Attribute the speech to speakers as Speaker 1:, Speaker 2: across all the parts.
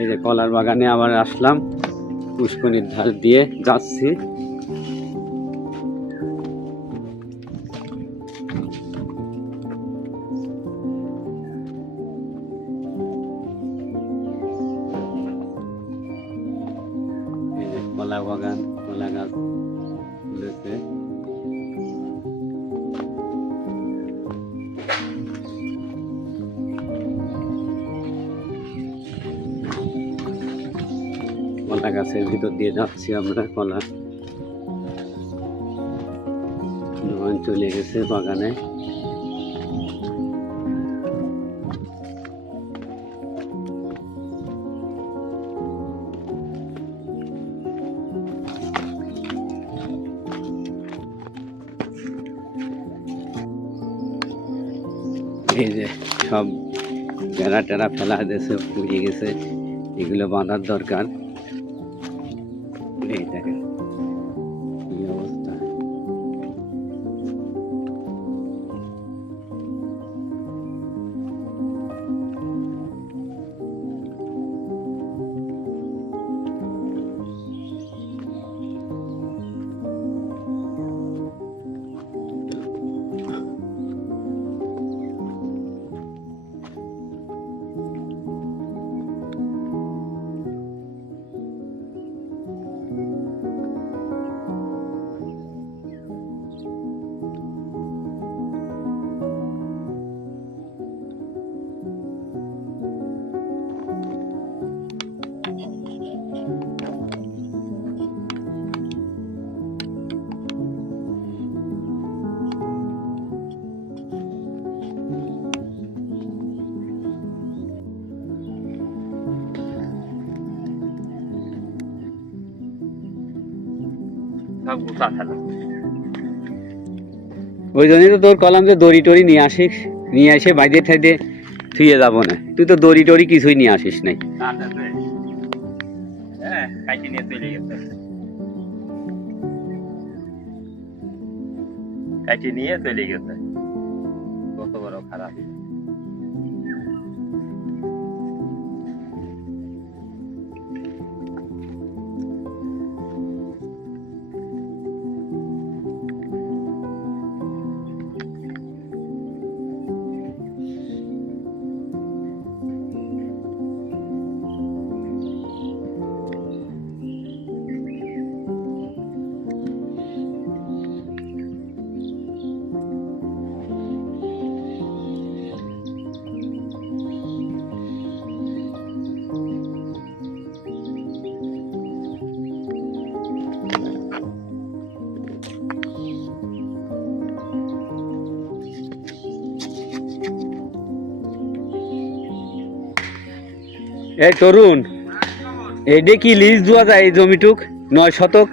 Speaker 1: এই যে কলার বাগানে আবার আসলাম। পুষ্কনির ধার দিয়ে যাচ্ছি। কলা বাগান, কলা গাছ রয়েছে কলা গাছের ভিতর দিয়ে যাচ্ছি আমরা, কলা। দোকান চলে গেছে বাগানে। এই যে সব বেড়া টেরা ফেলা দিয়েছে পুড়িয়ে গেছে। এগুলো বাঁধার দরকার। এই দেখেন কি
Speaker 2: গোসা ফেলা
Speaker 1: ওই জন্যই তো তোর কলাম যে দড়ি টড়ি নিয়ে আসিস নিয়ে এসে বাইরে থাইতে থুয়ে যাব না। তুই তো দড়ি টড়ি কিছুই নিয়ে আসিস নাই।
Speaker 2: হ্যাঁ কাইটি নিয়ে চলে গেছে। কত বড় খারাপ।
Speaker 1: এই তরুণ এইটা কি লিজ দেওয়া যায় এই জমিটুক, নয় শতক।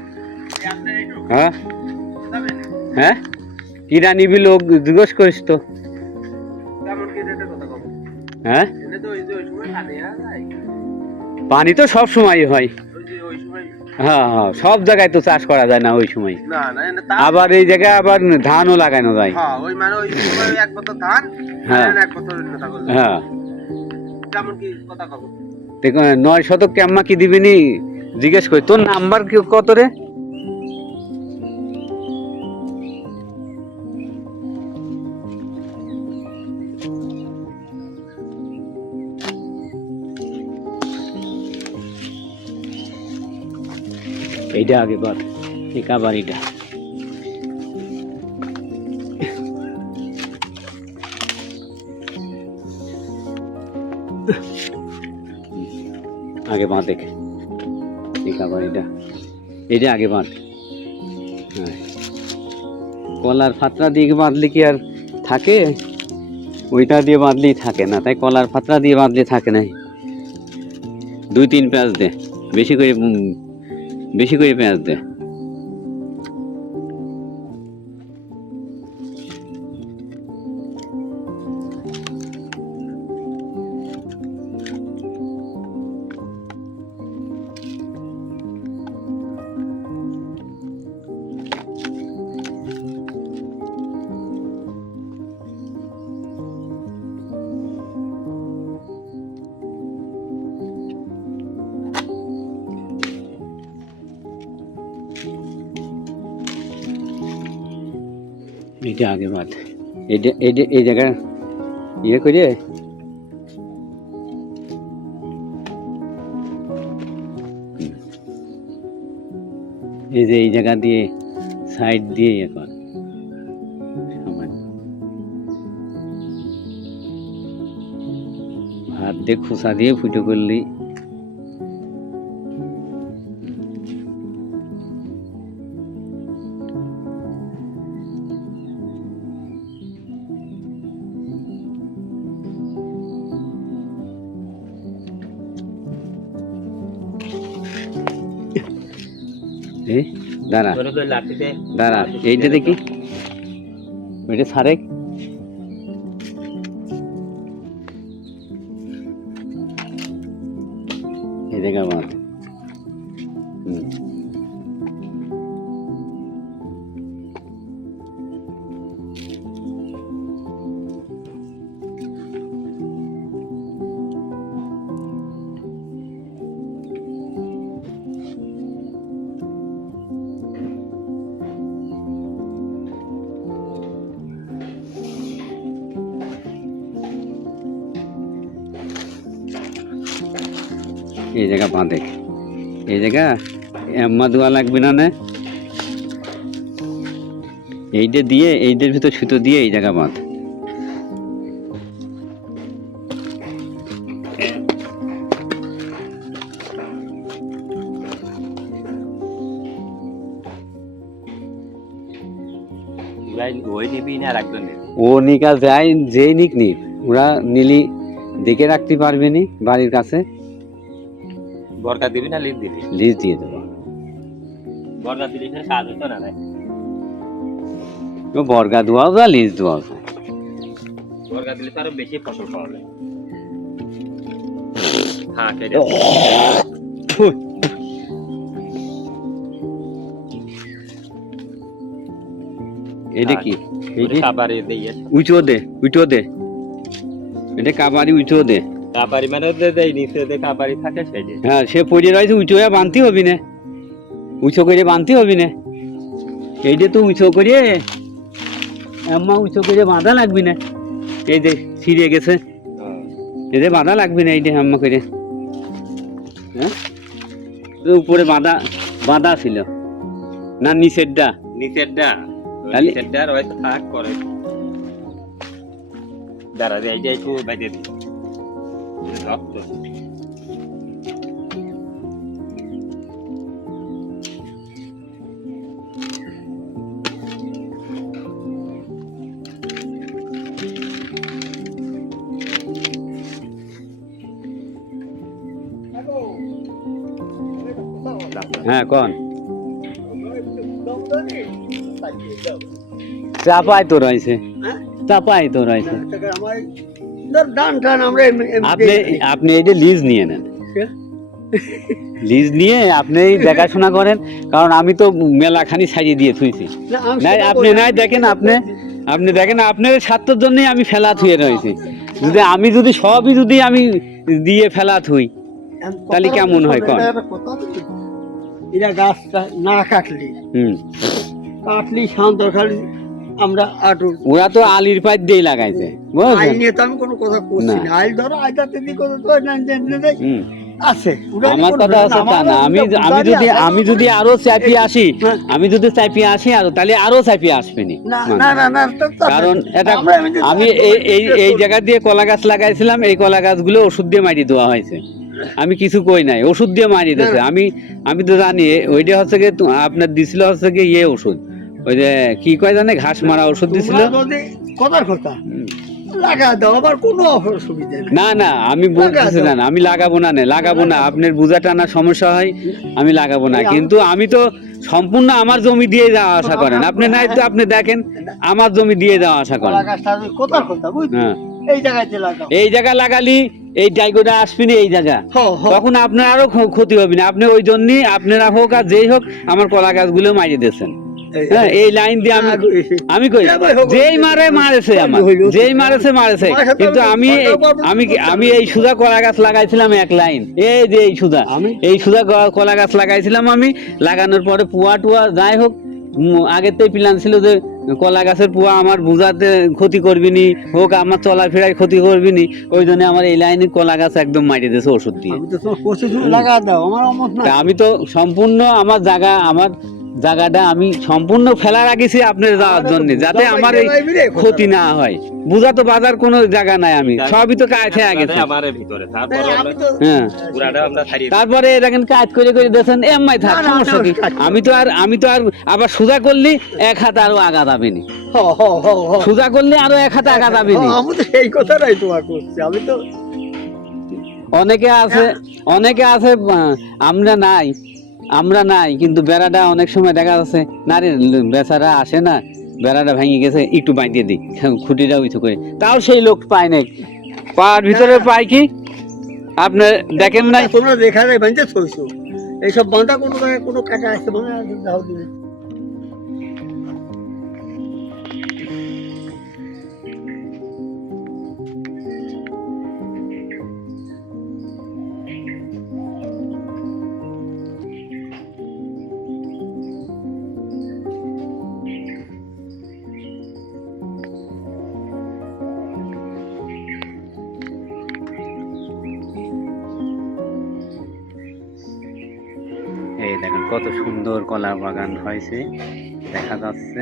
Speaker 1: হ্যাঁ? হ্যাঁ? কিরা নিবি লোক, জিজ্ঞেস করিস তো। হ্যাঁ? পানি তো সব সময় হয়। হ্যাঁ হ্যাঁ সব জায়গায় তো চাষ করা যায় না ওই সময়। আবার এই জায়গায় আবার ধানও লাগানো যায়।
Speaker 2: হ্যাঁ।
Speaker 1: হ্যাঁ
Speaker 2: কেমন কি কথা কব।
Speaker 1: নয় শতক কেম্মা কি দিবিনি? জিজ্ঞেস করি, তোর নাম্বার কত রে? এইটা আগে বল এই কাবারিটা আগে বাঁধ দেখে। এই এটা। এটা আগে বাঁধ। হ্যাঁ। কলার ফাতরা দিয়ে বাঁধলে কি আর থাকে? ওইটা দিয়ে বাঁধলেই থাকে না। তাই কলার ফাতরা দিয়ে বাঁধলে থাকে না। দুই, তিন পেঁয়াজ দে। বেশি করে বেশি করে পেঁয়াজ দে। এটা আগে বাদ এইটা এই জায়গা ইয়ে করে এই যে, এই জায়গা দিয়ে সাইড দিয়ে ইয়ে কর। হাত দিয়ে খোসা দিয়ে ফুটো করলি। দাঁড়া দাঁড়া এইটা দেখি। ওইটা সারেক। এই জায়গা বাঁধে এই জায়গা এম্মা দোয়া লাগবে না না? এইটা দিয়ে এইটার ভিতর সুতো দিয়ে এই জায়গা বাঁধ। ও নিকা যায় যেই নিক নিক। ওরা নিলি দেখে রাখতে পারবে নি বাড়ির কাছে।
Speaker 2: বরকা দিবি না লিড দিবি?
Speaker 1: লিজ দিয়ে দেবো।
Speaker 2: বরকা দিলে ফের কাজ হতো না রে?
Speaker 1: ও বর্গা দোয়াও যা লিজ দোয়াও যা
Speaker 2: বরকা দিলে তো আরও বেশি ফসল পাওয়া যায় হ্যাঁ কেটে
Speaker 1: এটা কি?
Speaker 2: কাবারি দিয়ে
Speaker 1: উঁচু দে উঁচু দে এটা কাবারি উঁচু দে
Speaker 2: কাবারি মানে দেই নিচে দে কাবারি থাকে সেই
Speaker 1: হ্যাঁ সে পড়ে রয়েছে উঁচু হয়ে বানতে হবি না। উঁচু করে বানতে হবি না। এইটা তো উঁচু করে এম্মা উঁচু করে বাঁধা লাগবি না। এই যে ছিঁড়ে গেছে। এতে বাঁধা লাগবে না এইটা আম্মা করে। হ্যাঁ? উপরে বাঁধা বাঁধা ছিল। না নিচেরটা?
Speaker 2: নিচেরটা? নিচেরটা হয়তো থাক করে দাঁড়া এই যে একটু বাইরে দি রক্ত
Speaker 1: হ্যাঁ কোন? চাপাই তো রয়েছে। চাপাই তো রয়েছে।
Speaker 3: ডান টান আমরা এমনি- এমনি
Speaker 1: আপনি। আপনি এইটা লিজ নিয়ে নেন। লিজ নিয়ে আপনি দেখাশোনা করেন কারণ আমি তো মেলাখানি সাজিয়ে দিয়ে থুইছি। নাই আপনি নাই দেখেন আপনি আপনি দেখেন আপনার স্বার্থের জন্যই আমি ফেলা থুয়ে রয়েছি। যদি আমি যদি সবই যদি আমি দিয়ে ফেলা থুই তাহলে কেমন হয় কন?
Speaker 3: এটা গাছটা না কাটলি
Speaker 1: হুম।
Speaker 3: কাটলি শান্ত খালি আমরা আটু
Speaker 1: ওরা তো আলির পাইপ দিয়ে লাগাইছে
Speaker 3: আইল নিয়ে তো আমি কোনো কথা করছি
Speaker 1: না।
Speaker 3: আইল ধরো কথা তো না আছে
Speaker 1: আমার কথা হচ্ছে তা না। আমি আমি যদি আমি যদি আরও চাপিয়ে আসি
Speaker 3: হ্যাঁ।
Speaker 1: আমি যদি চাপিয়ে আসি আরও তাহলে আরও চাপিয়ে আসবে কারণ এটা আমি এই এই এই জায়গা দিয়ে কলা গাছ লাগাইছিলাম এই কলা গাছগুলো ওষুধ দিয়ে মারি দেওয়া হয়েছে। আমি কিছু কই নাই ওষুধ দিয়ে মারি দিয়েছে। আমি আমি তো জানি ওইটা হচ্ছে কি আপনার দিছিল হচ্ছে কি ইয়ে ওষুধ। ওই যে কি কয় জানে ঘাস মারা ওষুধ দিছিল?
Speaker 3: কথার কথা লাগা দাও আবার কোনো অসুবিধা
Speaker 1: না না আমি বলতেছি না আমি লাগাবো না না লাগাবো না আপনার বুঝা টানার সমস্যা হয় আমি লাগাবো না। কিন্তু আমি তো সম্পূর্ণ আমার জমি দিয়ে যাওয়া আশা করেন। আপনি নাই তো আপনি দেখেন আমার জমি দিয়ে যাওয়া আশা করেন।
Speaker 3: কথার কথা
Speaker 1: হ্যাঁ।
Speaker 3: এই
Speaker 1: জায়গা লাগালি এই ডাইগোটা আসবিনি এই জায়গা। তখন আপনার আরও ক্ষতি হবে না। আপনি ওই জন্যই আপনারা হোক আর যেই হোক আমার কলা গাছগুলো মারিয়ে দিয়েছেন। হ্যাঁ এই লাইন দিয়ে আমি আমি কই? যেই মারে মারেছে আমার। যেই মারেছে মারেছে। কিন্তু
Speaker 3: আমি
Speaker 1: আমি আমি এই সুদা কলা গাছ লাগাইছিলাম এক লাইন। এই যে এই সুদা। এই সুদা কলা গাছ লাগাইছিলাম আমি। লাগানোর পরে পুয়া টুয়া যাই হোক থেকে প্ল্যান ছিল যে কলা গাছের পুয়া আমার বুঝাতে ক্ষতি করবি নি হোক আমার চলাফেরায় ক্ষতি করবি নি ওই জন্য আমার এই লাইনে কলা গাছ একদম মারি দিয়েছে ওষুধ দিয়ে।
Speaker 3: আমি তো
Speaker 1: সম্পূর্ণ আমার জায়গা আমার জায়গাটা আমি সম্পূর্ণ ফেলা রাখিছি আপনার যাওয়ার জন্য যাতে আমার এই ক্ষতি না হয়। বুঝা তো বাজার কোনো জায়গা নাই আমি সবই তো কাজ হয়ে গেছে।
Speaker 2: আমার ভিতরে তারপর
Speaker 3: তাই আমি তো
Speaker 1: হ্যাঁ।
Speaker 2: পুরাটা আমরা ছাড়িয়ে
Speaker 1: তারপরে দেখেন কাজ করে করে দেখেন এমআই থাক সমস্যা কি? আমি তো আর আমি তো আর আবার সোজা করলি এক হাত আরও আগা যাবে নি।
Speaker 3: হ হ হ হ।
Speaker 1: সোজা করলে আরও এক হাত আগা যাবে নি।
Speaker 3: হ, আমি তো সেই কথাটাই তোমার করছি আমি তো
Speaker 1: অনেকে আছে অনেকে আছে আমরা নাই। আমরা নাই কিন্তু বেড়াটা অনেক সময় দেখা যাচ্ছে না রে বেচারা আসে না বেড়াটা ভেঙে গেছে একটু বাইতে দিই খুঁটিটা উঁচু করে। তাও সেই লোক পায় নাই। পাওয়ার ভিতরে পায় কি? আপনার দেখেন নাই?
Speaker 3: তোমরা যেখানে বাঁধতে থইছো এইসব বাঁধা কোনো কোনো কাটা আছে
Speaker 1: কত সুন্দর কলা বাগান হয়েছে দেখা যাচ্ছে।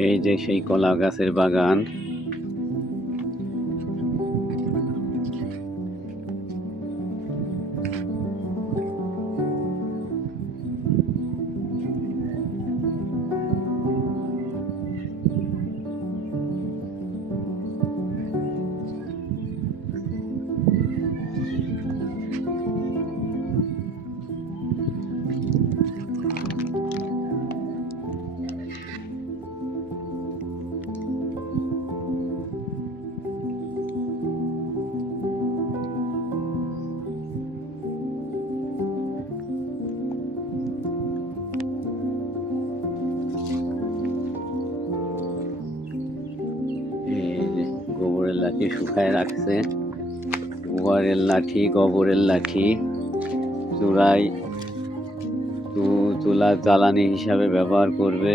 Speaker 1: এই যে সেই কলা গাছের বাগান লাঠি শুকায় রাখছে। গোবরের লাঠি গোবরের লাঠি চূড়ায় চুলা জ্বালানি হিসাবে ব্যবহার করবে।